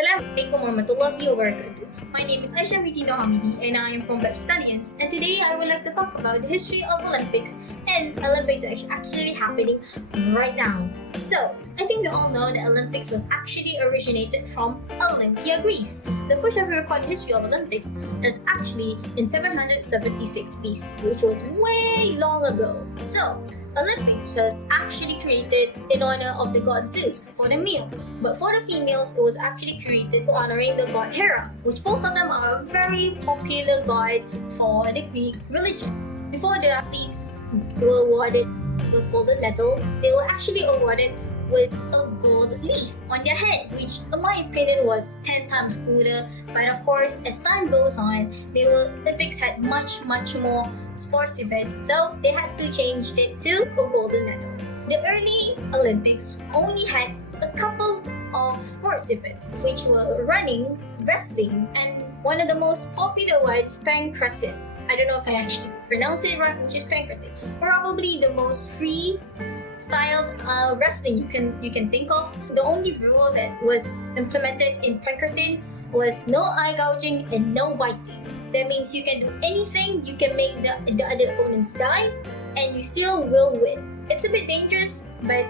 Assalamualaikum warahmatullahi wabarakatuh. My name is Aisyah Norhamidi and I am from Web Studies, and today I would like to talk about the history of Olympics, and Olympics are actually happening right now. So, I think we all know that Olympics was actually originated from Olympia, Greece. The first ever recorded history of Olympics is actually in 776 BC, which was way long ago. So, Olympics was actually created in honor of the god Zeus for the males, but for the females, it was actually created honoring the god Hera, which both of them are a very popular god for the Greek religion. Before the athletes were awarded this golden medal, they were actually awarded with a gold leaf on their head, which in my opinion was 10 times cooler. But of course, as time goes on, Olympics had much more sports events, so they had to change it to a golden medal. The early Olympics only had a couple of sports events, which were running, wrestling, and one of the most popular ones, pancratic. I don't know if I actually pronounce it right, which is pancratic. Probably the most free styled wrestling you can think of. The only rule that was implemented in pancratic was no eye gouging and no biting. That means you can do anything, you can make the other opponents die, and you still will win. It's a bit dangerous, but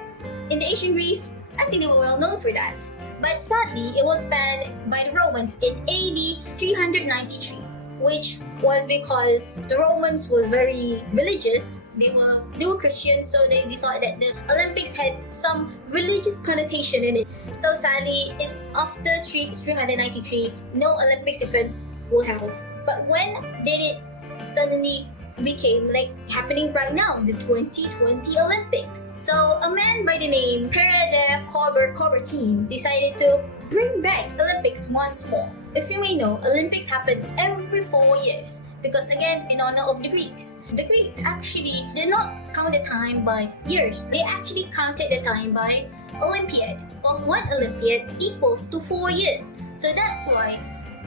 in the ancient Greece, I think they were well known for that. But sadly, it was banned by the Romans in AD 393. Which was because the Romans were very religious. They were Christians, so they thought that the Olympics had some religious connotation in it. So sadly, after 393, no Olympics events were held. But when did it suddenly became like happening right now, the 2020 Olympics? So a man by the name Pere de Coubertin decided to bring back Olympics once more. If you may know, Olympics happens every 4 years because again, in honor of the Greeks. The Greeks actually did not count the time by years. They actually counted the time by Olympiad. On one Olympiad equals to 4 years. So that's why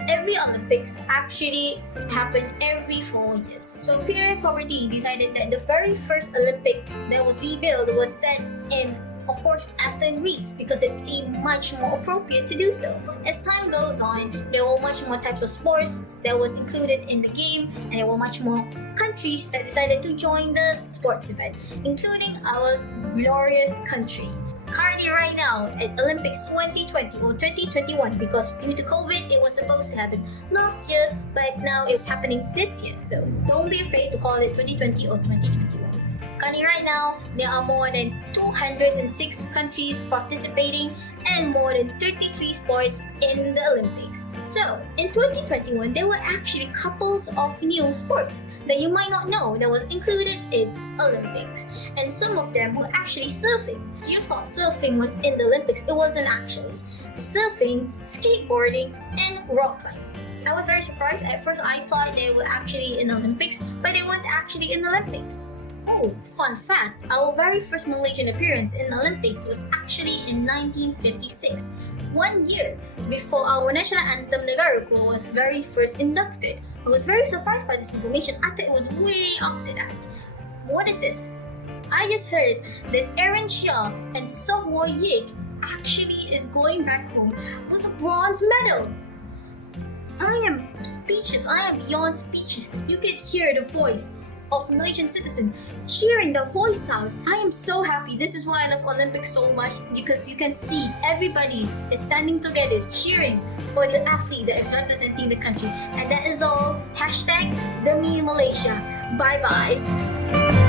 every Olympics actually happened every 4 years. So Pierre Coubertin decided that the very first Olympic that was rebuilt was set in, of course, Athens, Greece, because it seemed much more appropriate to do so. As time goes on, there were much more types of sports that was included in the game, and there were much more countries that decided to join the sports event, including our glorious country. Currently right now at Olympics 2020 or 2021, because due to COVID, it was supposed to happen last year, but now it's happening this year. So don't be afraid to call it 2020 or 2021. Currently right now, there are more than 206 countries participating and more than 33 sports in the Olympics. So, in 2021, there were actually couples of new sports that you might not know that was included in Olympics. And some of them were actually surfing. So you thought surfing was in the Olympics. It wasn't actually. Surfing, skateboarding, and rock climbing. I was very surprised. At first, I thought they were actually in the Olympics, but they weren't actually in the Olympics. Oh, fun fact, our very first Malaysian appearance in the Olympics was actually in 1956, 1 year before our national anthem Negaraku was very first inducted. I was very surprised by this information. I thought it was way after that. What is this? I just heard that Aaron Chia and Sohwa Yik actually is going back home with a bronze medal. I am speechless. I am beyond speechless. You can hear the voice of Malaysian citizen cheering the voice out. I am so happy. This is why I love Olympics so much, because you can see everybody is standing together cheering for the athlete that is representing the country. And that is all. #Demi Malaysia. Bye bye.